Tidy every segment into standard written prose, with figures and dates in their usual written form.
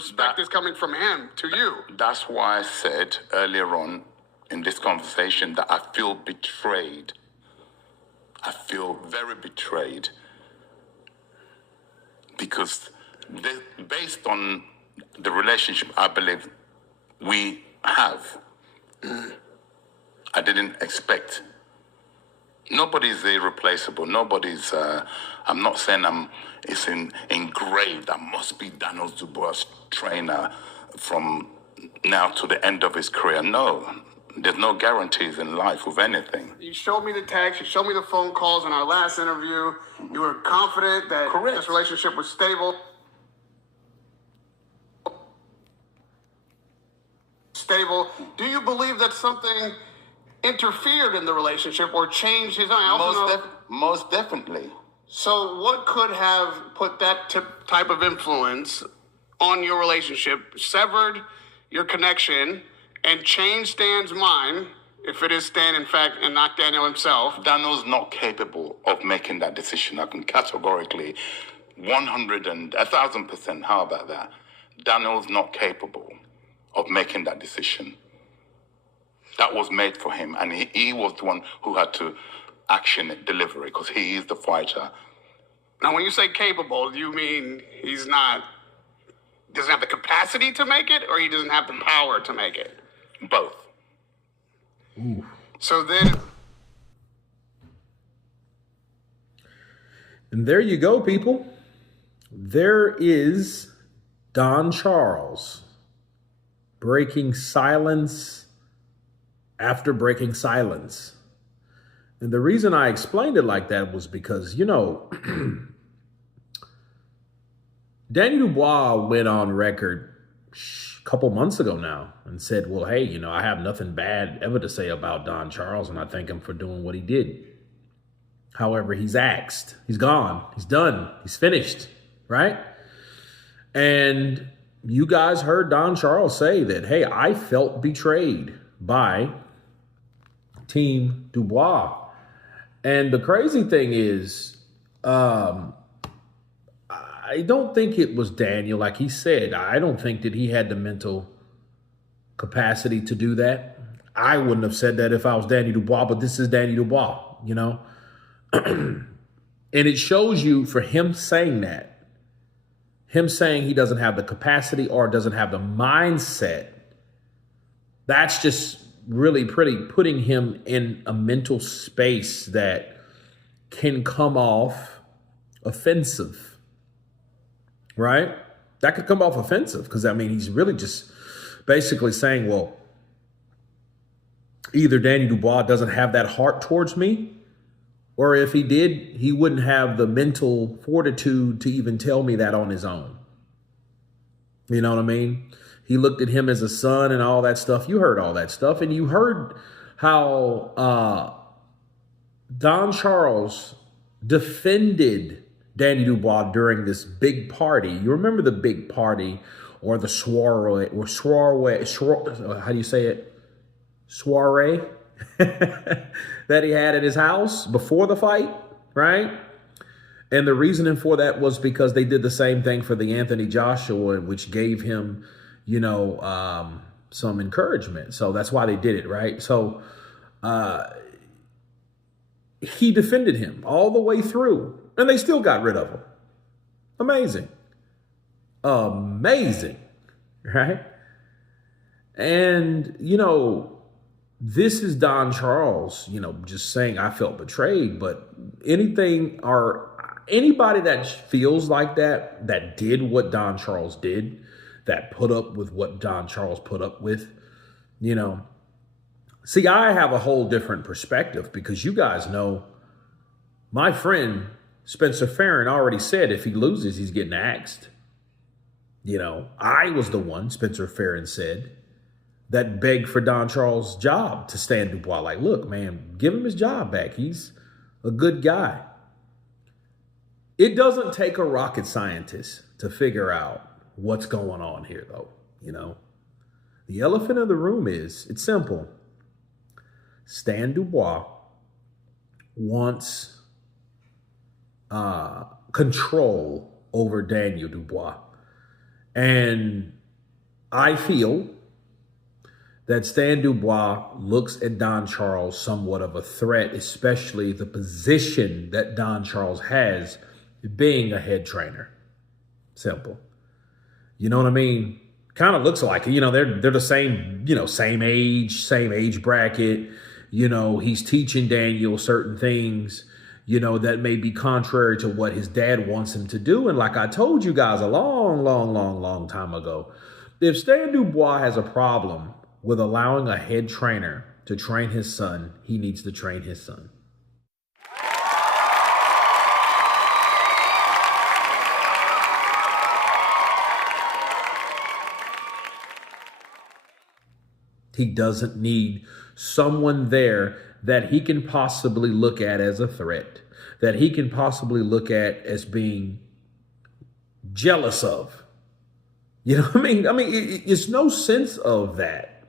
respect is coming from him to you. That's why I said earlier on in this conversation that I feel betrayed. I feel very betrayed because based on the relationship I believe we have, I didn't expect. Nobody's irreplaceable. Nobody's, I'm not saying it's engraved. I must be Daniel Dubois' trainer from now to the end of his career. No, there's no guarantees in life with anything. You showed me the text, you showed me the phone calls in our last interview. You were confident that this relationship was stable. Do you believe that something interfered in the relationship or changed his own? Most definitely. So what could have put that type of influence on your relationship, severed your connection, and changed Stan's mind, if it is Stan, in fact, and not Daniel himself? Daniel's not capable of making that decision. I can categorically, 100 and 1,000%, how about that? Daniel's not capable of making that decision. That was made for him, and he was the one who had to action it, deliver it, because he is the fighter. Now, when you say capable, do you mean doesn't have the capacity to make it, or he doesn't have the power to make it? Both. Ooh. So then... And there you go, people. There is Don Charles breaking silence after breaking silence. And the reason I explained it like that was because, Danny Dubois went on record a couple months ago now and said, well, hey, I have nothing bad ever to say about Don Charles, and I thank him for doing what he did. However, he's axed. He's gone. He's done. He's finished, right? And you guys heard Don Charles say that, hey, I felt betrayed by Team Dubois. And the crazy thing is, I don't think it was Daniel, like he said. I don't think that he had the mental capacity to do that. I wouldn't have said that if I was Danny Dubois, but this is Danny Dubois, And it shows you, for him saying that, him saying he doesn't have the capacity or doesn't have the mindset, that's just really putting him in a mental space that can come off offensive, right? That could come off offensive because, he's really just basically saying, well, either Danny Dubois doesn't have that heart towards me, or if he did, he wouldn't have the mental fortitude to even tell me that on his own. You know what I mean? He looked at him as a son and all that stuff. You heard all that stuff. And you heard how Don Charles defended Danny Dubois during this big party. You remember the big party or the soiree, how do you say it? Soiree that he had at his house before the fight, right? And the reasoning for that was because they did the same thing for the Anthony Joshua, which gave him, some encouragement. So that's why they did it, right? So he defended him all the way through, and they still got rid of him. Amazing. Amazing, right? And, this is Don Charles, just saying I felt betrayed, but anything or anybody that feels like that did what Don Charles did, that put up with what Don Charles put up with, see, I have a whole different perspective because you guys know my friend Spencer Farron already said if he loses, he's getting axed. I was the one, Spencer Farron said, that begged for Don Charles' job to Stan Dubois. Like, look, man, give him his job back. He's a good guy. It doesn't take a rocket scientist to figure out what's going on here, though. The elephant in the room is, it's simple. Stan Dubois wants control over Daniel Dubois. And I feel that Stan Dubois looks at Don Charles somewhat of a threat, especially the position that Don Charles has being a head trainer. Simple. You know what I mean? Kind of looks like it. They're the same, same age bracket. He's teaching Daniel certain things, that may be contrary to what his dad wants him to do. And like I told you guys a long time ago, if Stan Dubois has a problem with allowing a head trainer to train his son, he needs to train his son. He doesn't need someone there that he can possibly look at as a threat, that he can possibly look at as being jealous of. You know what I mean? It's no sense of that.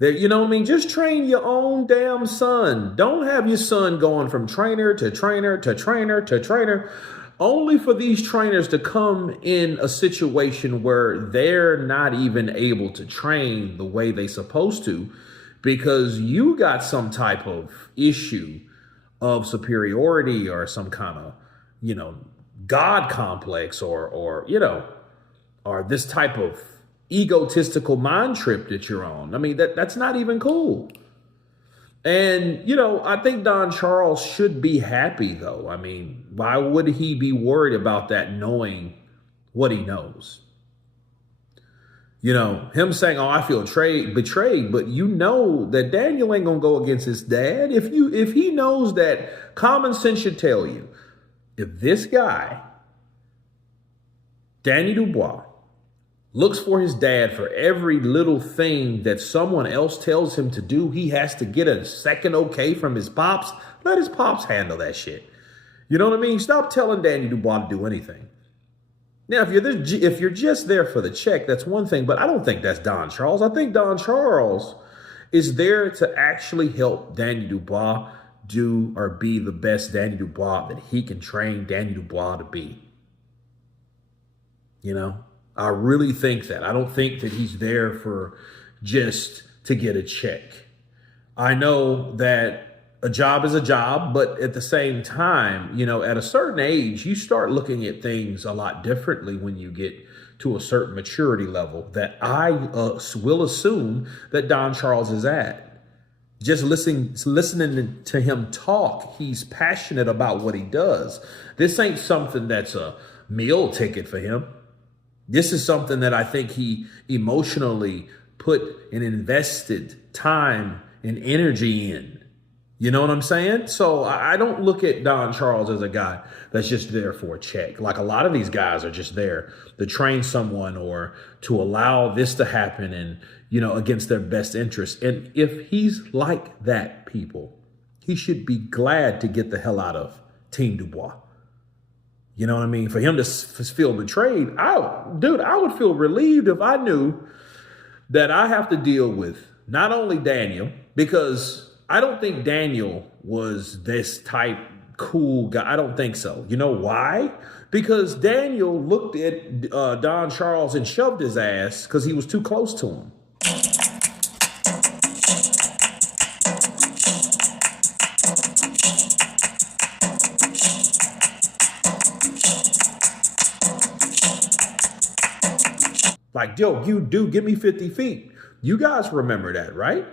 Just train your own damn son. Don't have your son going from trainer to trainer to trainer to trainer, only for these trainers to come in a situation where they're not even able to train the way they're supposed to because you got some type of issue of superiority or some kind of, God complex or this type of egotistical mind trip that you're on. That's not even cool. And, I think Don Charles should be happy, though. Why would he be worried about that knowing what he knows? Him saying, oh, I feel betrayed, but that Daniel ain't going to go against his dad. If he knows that, common sense should tell you, if this guy, Danny Dubois, looks for his dad for every little thing that someone else tells him to do, he has to get a second okay from his pops. Let his pops handle that shit. You know what I mean? Stop telling Danny Dubois to do anything. Now, if you're just there for the check, that's one thing, but I don't think that's Don Charles. I think Don Charles is there to actually help Danny Dubois do or be the best Danny Dubois that he can train Danny Dubois to be. I really think that. I don't think that he's there for just to get a check. I know that a job is a job, but at the same time, at a certain age, you start looking at things a lot differently when you get to a certain maturity level that I will assume that Don Charles is at. Just listening to him talk, he's passionate about what he does. This ain't something that's a meal ticket for him. This is something that I think he emotionally put and invested time and energy in. You know what I'm saying? So I don't look at Don Charles as a guy that's just there for a check. Like a lot of these guys are just there to train someone or to allow this to happen and, against their best interest. And if he's like that, people, he should be glad to get the hell out of Team Dubois. You know what I mean? For him to feel betrayed, I would feel relieved if I knew that I have to deal with not only Daniel, because I don't think Daniel was this type cool guy. I don't think so. You know why? Because Daniel looked at Don Charles and shoved his ass because he was too close to him. Like, yo, you do give me 50 feet. You guys remember that, right?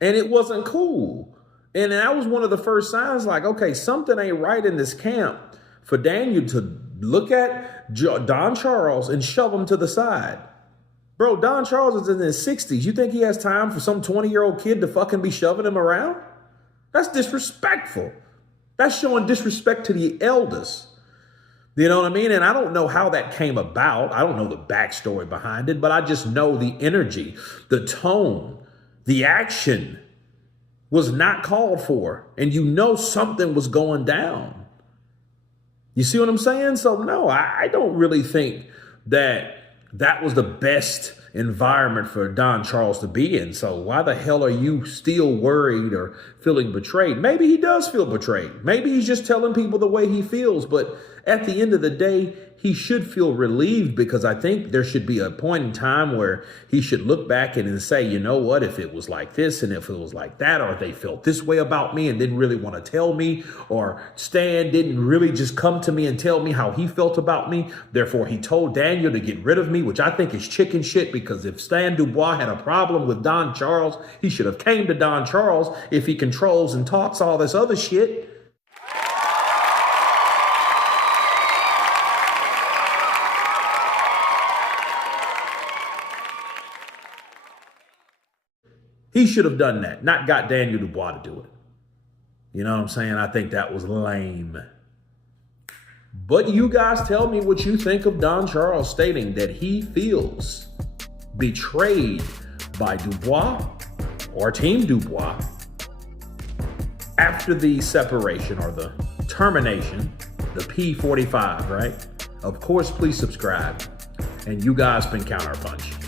And it wasn't cool. And that was one of the first signs like, okay, something ain't right in this camp for Daniel to look at Don Charles and shove him to the side. Bro, Don Charles is in his 60s. You think he has time for some 20-year-old kid to fucking be shoving him around? That's disrespectful. That's showing disrespect to the elders. You know what I mean? And I don't know how that came about. I don't know the backstory behind it, but I just know the energy, the tone, the action was not called for. And something was going down. You see what I'm saying? So no, I don't really think that was the best environment for Don Charles to be in. So why the hell are you still worried or feeling betrayed? Maybe he does feel betrayed. Maybe he's just telling people the way he feels. But At the end of the day, he should feel relieved, because I think there should be a point in time where he should look back and say, you know what, if it was like this and if it was like that, or they felt this way about me and didn't really want to tell me, or Stan didn't really just come to me and tell me how he felt about me. Therefore, he told Daniel to get rid of me, which I think is chicken shit, because if Stan Dubois had a problem with Don Charles, he should have came to Don Charles if he controls and talks all this other shit. He should have done that, not got Daniel Dubois to do it. You know what I'm saying? I think that was lame. But you guys tell me what you think of Don Charles stating that he feels betrayed by Dubois or Team Dubois after the separation or the termination, the P45, right? Of course, please subscribe. And you guys been Counterpunch.